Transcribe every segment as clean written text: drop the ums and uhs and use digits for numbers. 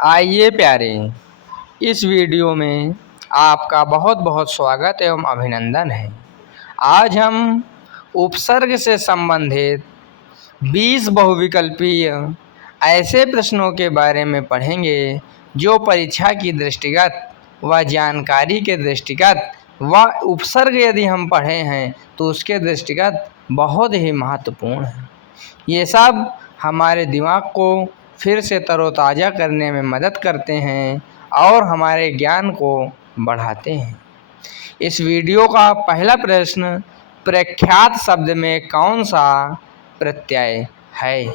आइए प्यारे, इस वीडियो में आपका बहुत बहुत स्वागत एवं अभिनंदन है। आज हम उपसर्ग से संबंधित 20 बहुविकल्पीय ऐसे प्रश्नों के बारे में पढ़ेंगे जो परीक्षा की दृष्टिगत व जानकारी के दृष्टिगत व उपसर्ग यदि हम पढ़े हैं तो उसके दृष्टिगत बहुत ही महत्वपूर्ण है। ये सब हमारे दिमाग को फिर से तरोताज़ा करने में मदद करते हैं और हमारे ज्ञान को बढ़ाते हैं। इस वीडियो का पहला प्रश्न, प्रख्यात शब्द में कौन सा प्रत्यय है?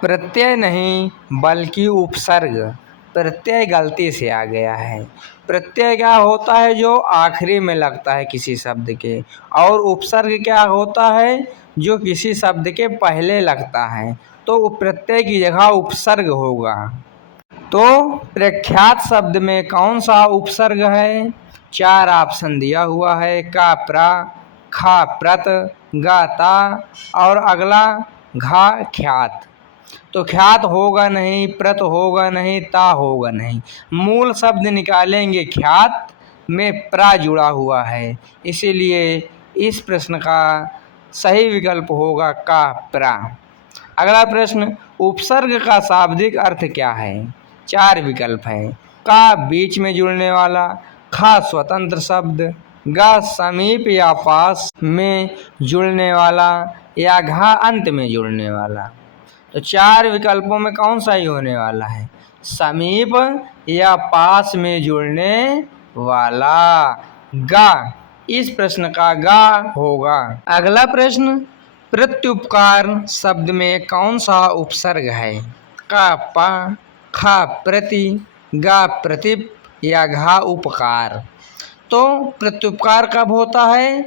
प्रत्यय नहीं बल्कि उपसर्ग। प्रत्यय गलती से आ गया है। प्रत्यय क्या होता है? जो आखिरी में लगता है किसी शब्द के, और उपसर्ग क्या होता है? जो किसी शब्द के पहले लगता है। तो प्रत्यय की जगह उपसर्ग होगा। तो प्रख्यात शब्द में कौन सा उपसर्ग है? 4 ऑप्शन दिया हुआ है। का प्रा, खा प्रत, गा ता और अगला घा ख्यात। तो ख्यात होगा नहीं, प्रत होगा नहीं, ता होगा नहीं। मूल शब्द निकालेंगे, ख्यात में प्रा जुड़ा हुआ है, इसीलिए इस प्रश्न का सही विकल्प होगा का प्रा। अगला प्रश्न, उपसर्ग का शाब्दिक अर्थ क्या है? 4 विकल्प है। का बीच में जुड़ने वाला, खा स्वतंत्र शब्द, गा समीप या पास में जुड़ने वाला या घा अंत में जुड़ने वाला। तो 4 विकल्पों में कौन सा ही होने वाला है? समीप या पास में जुड़ने वाला, गा। इस प्रश्न का गा होगा। अगला प्रश्न, प्रत्युपकार शब्द में कौन सा उपसर्ग है? का पा, खा प्रति, गा प्रतिप या घा उपकार। तो प्रत्युपकार कब होता है?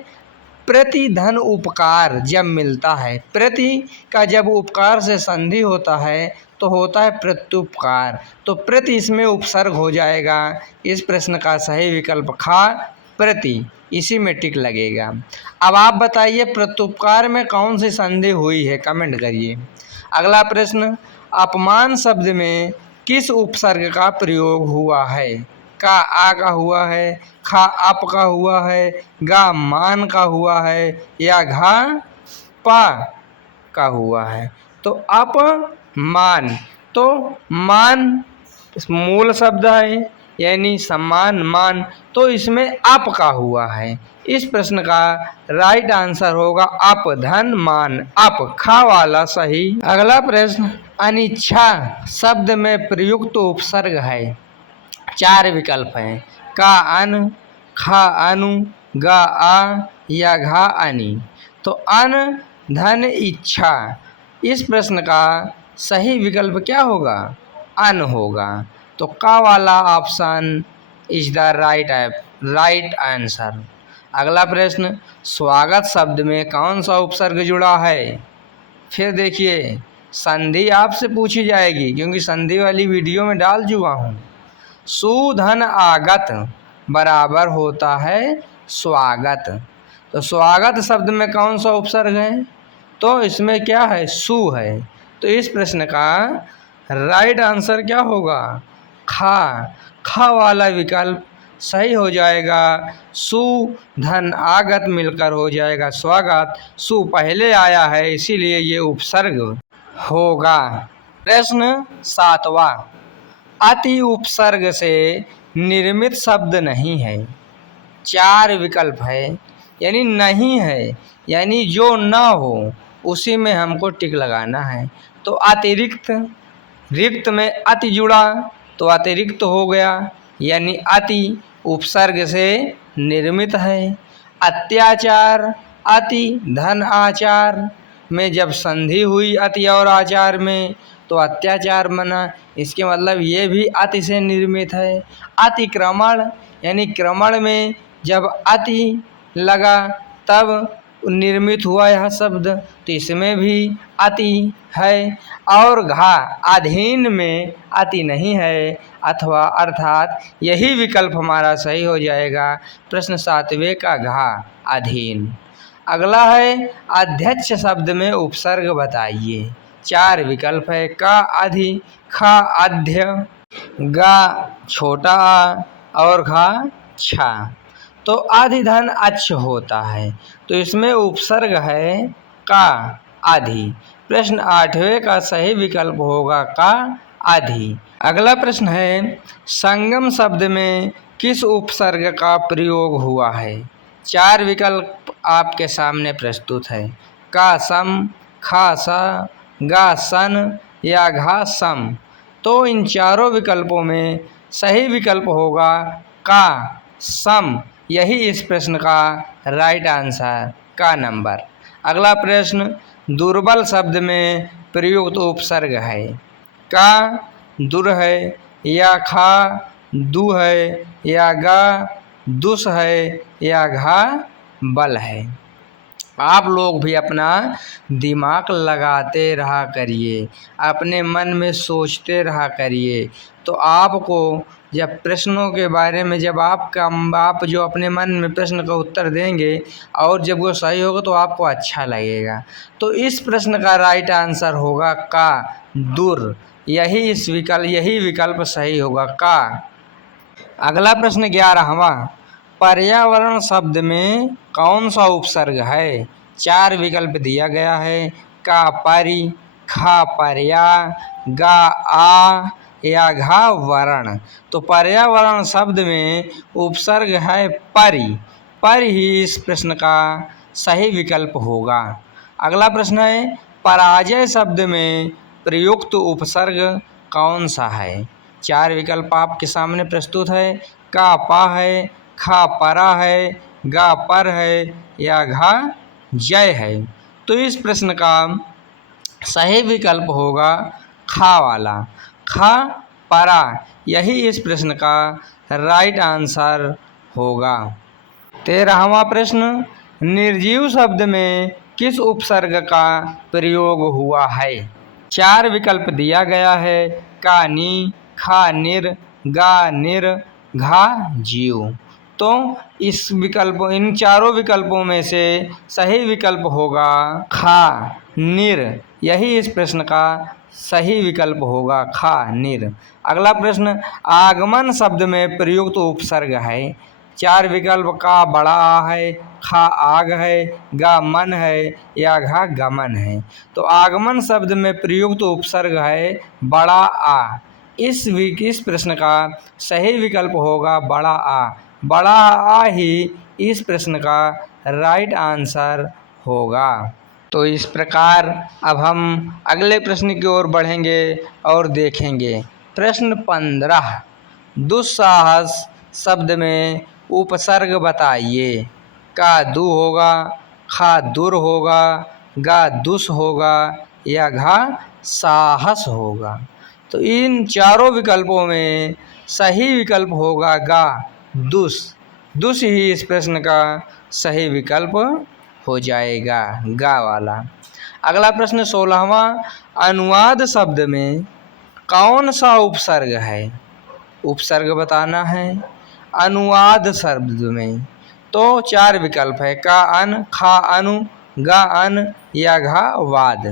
प्रति धन उपकार जब मिलता है। प्रति का जब उपकार से संधि होता है तो होता है प्रत्युपकार। तो प्रति इसमें उपसर्ग हो जाएगा। इस प्रश्न का सही विकल्प खा प्रति, इसी में टिक लगेगा। अब आप बताइए प्रत्युपकार में कौन सी संधि हुई है? कमेंट करिए। अगला प्रश्न, अपमान शब्द में किस उपसर्ग का प्रयोग हुआ है? का आ का हुआ है, खा अप का हुआ है, गा मान का हुआ है या घा पा का हुआ है। तो अप मान, तो मान मूल शब्द है यानी सम्मान मान, तो इसमें अप का हुआ है। इस प्रश्न का राइट आंसर होगा अप धन मान, अप खा वाला सही। अगला प्रश्न, अनिच्छा शब्द में प्रयुक्त उपसर्ग है। 4 विकल्प हैं। का अन, खा अनु, गा आ या घा अनि। तो अन धन इच्छा, इस प्रश्न का सही विकल्प क्या होगा? अन होगा। तो का वाला option is the right answer. अगला प्रश्न, स्वागत शब्द में कौन सा उपसर्ग जुड़ा है? फिर देखिए, संधि आपसे पूछी जाएगी क्योंकि संधि वाली वीडियो में डाल चुका हूँ। सुधन आगत बराबर होता है स्वागत। तो स्वागत शब्द में कौन सा उपसर्ग है? तो इसमें क्या है? सु है। तो इस प्रश्न का राइट आंसर क्या होगा? खा वाला विकल्प सही हो जाएगा। सु धन आगत मिलकर हो जाएगा स्वागत। सु पहले आया है इसीलिए ये उपसर्ग होगा। प्रश्न 7वां, अति उपसर्ग से निर्मित शब्द नहीं है। 4 विकल्प है यानी नहीं है, यानी जो ना हो उसी में हमको टिक लगाना है। तो अतिरिक्त, रिक्त में अति जुड़ा तो अतिरिक्त हो गया, यानी अति उपसर्ग से निर्मित है। अत्याचार, अति धन आचार में जब संधि हुई अति और आचार में तो अत्याचार बना, इसके मतलब ये भी अति से निर्मित है। अतिक्रमण यानी क्रमण में जब अति लगा तब निर्मित हुआ यह शब्द, तो इसमें भी अति है। और घा, अधीन में अति नहीं है अथवा, अर्थात यही विकल्प हमारा सही हो जाएगा। प्रश्न 7वें का घा अधीन। अगला है अध्यक्ष शब्द में उपसर्ग बताइए। 4 विकल्प है। का अधि, खा अध्य, गा छोटा आ और घा छा। तो आधि धन अच्छ होता है, तो इसमें उपसर्ग है का आधि। प्रश्न 8वें का सही विकल्प होगा का आधि। अगला प्रश्न है संगम शब्द में किस उपसर्ग का प्रयोग हुआ है। 4 विकल्प आपके सामने प्रस्तुत है। का सम, खा सा, गा सन या घा सम। तो इन चारों विकल्पों में सही विकल्प होगा का सम। यही इस प्रश्न का राइट आंसर का नंबर। अगला प्रश्न दुर्बल शब्द में प्रयुक्त उपसर्ग है। का दुर है या खा दु है या गा दुस है या घा बल है। आप लोग भी अपना दिमाग लगाते रहा करिए, अपने मन में सोचते रहा करिए। तो आपको जब प्रश्नों के बारे में आप जो अपने मन में प्रश्न का उत्तर देंगे और जब वो सही होगा तो आपको अच्छा लगेगा। तो इस प्रश्न का राइट आंसर होगा का दुर। यही विकल्प सही होगा का। अगला प्रश्न 11वां पर्यावरण शब्द में कौन सा उपसर्ग है। 4 विकल्प दिया गया है। का परि, खा पर्या, गा आ या घा वर्ण। तो पर्यावरण शब्द में उपसर्ग है परि। परि ही इस प्रश्न का सही विकल्प होगा। अगला प्रश्न है पराजय शब्द में प्रयुक्त उपसर्ग कौन सा है। 4 विकल्प आपके सामने प्रस्तुत है। का पा है, खा परा है, गा पर है या घा जय है। तो इस प्रश्न का सही विकल्प होगा खा वाला, खा परा। यही इस प्रश्न का राइट आंसर होगा। 13वां प्रश्न निर्जीव शब्द में किस उपसर्ग का प्रयोग हुआ है। 4 विकल्प दिया गया है। का नी, खा निर, गा निर, घा जीव। तो इन चारों विकल्पों में से सही विकल्प होगा खा निर। यही इस प्रश्न का सही विकल्प होगा खा निर। अगला प्रश्न आगमन शब्द में प्रयुक्त उपसर्ग है। 4 विकल्प का बड़ा आ है, खा आग है, गा मन है या घा गमन है। तो आगमन शब्द में प्रयुक्त उपसर्ग है बड़ा आ। इस प्रश्न का सही विकल्प होगा बड़ा आ। बड़ा आ ही इस प्रश्न का राइट आंसर होगा। तो इस प्रकार अब हम अगले प्रश्न की ओर बढ़ेंगे और देखेंगे। प्रश्न 15 दुस्साहस शब्द में उपसर्ग बताइए। का दु होगा, खा दुर होगा, गा दुस होगा या घा साहस होगा। तो इन चारों विकल्पों में सही विकल्प होगा गा दुस। दुस ही इस प्रश्न का सही विकल्प हो जाएगा गा वाला। अगला प्रश्न 16वां अनुवाद शब्द में कौन सा उपसर्ग है। उपसर्ग बताना है अनुवाद शब्द में। तो 4 विकल्प है। का अन, खा अनु, गा अन या घा वाद।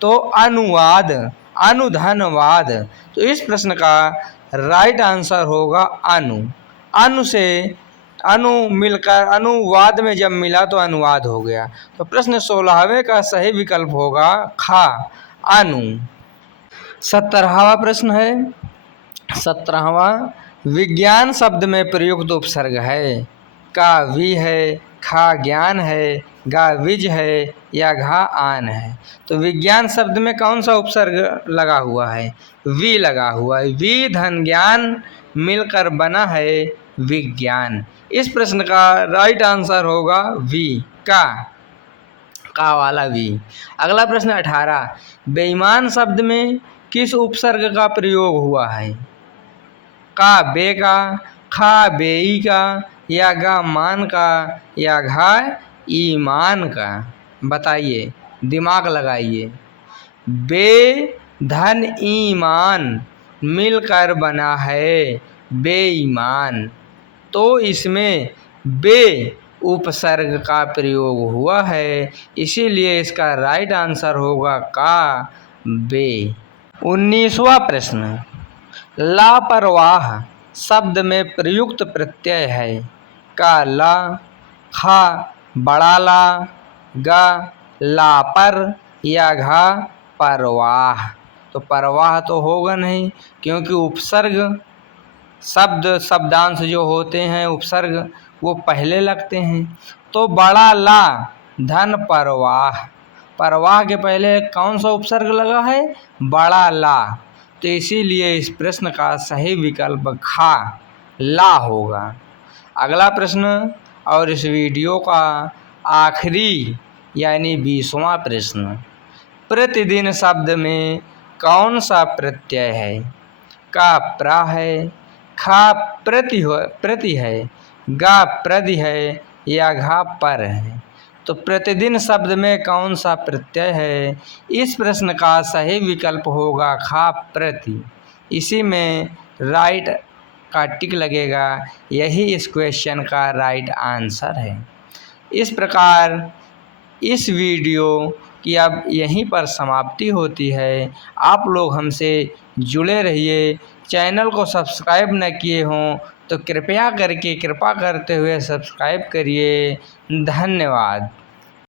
तो अनुवाद, अनुधनवाद। तो इस प्रश्न का राइट आंसर होगा अनु। अनु मिलकर अनुवाद में जब मिला तो अनुवाद हो गया। तो प्रश्न 16वें का सही विकल्प होगा खा अनु। 17वां प्रश्न है। 17वां विज्ञान शब्द में प्रयुक्त उपसर्ग है। का वि है, खा ज्ञान है, गा विज है या घा आन है। तो विज्ञान शब्द में कौन सा उपसर्ग लगा हुआ है। वि लगा हुआ है। वि धन ज्ञान मिलकर बना है विज्ञान। इस प्रश्न का राइट आंसर होगा वी का वाला वी। अगला प्रश्न 18 बेईमान शब्द में किस उपसर्ग का प्रयोग हुआ है। का बे का, खा बेई का या गा मान का या घा ईमान का। बताइए, दिमाग लगाइए। बे धन ईमान मिलकर बना है बेईमान। तो इसमें बे उपसर्ग का प्रयोग हुआ है, इसीलिए इसका राइट आंसर होगा का बे। 19वां प्रश्न लापरवाह शब्द में प्रयुक्त प्रत्यय है। का ला, खा बड़ा ला, गा लापर या घा परवाह। तो परवाह तो होगा नहीं, क्योंकि उपसर्ग शब्दांश जो होते हैं उपसर्ग वो पहले लगते हैं। तो बड़ा ला धन परवाह, परवाह के पहले कौन सा उपसर्ग लगा है? बड़ा ला। तो इसीलिए इस प्रश्न का सही विकल्प खा ला होगा। अगला प्रश्न और इस वीडियो का आखिरी यानी 20वां प्रश्न। प्रतिदिन शब्द में कौन सा प्रत्यय है? का प्रा है, खा प्रति है, गा प्रदि है या घा पर है। तो प्रतिदिन शब्द में कौन सा प्रत्यय है? इस प्रश्न का सही विकल्प होगा खा प्रति। इसी में राइट का टिक लगेगा। यही इस क्वेश्चन का राइट आंसर है। इस प्रकार इस वीडियो की अब यहीं पर समाप्ति होती है। आप लोग हमसे जुड़े रहिए। चैनल को सब्सक्राइब न किए हों तो कृपया करके कृपा करते हुए सब्सक्राइब करिए। धन्यवाद।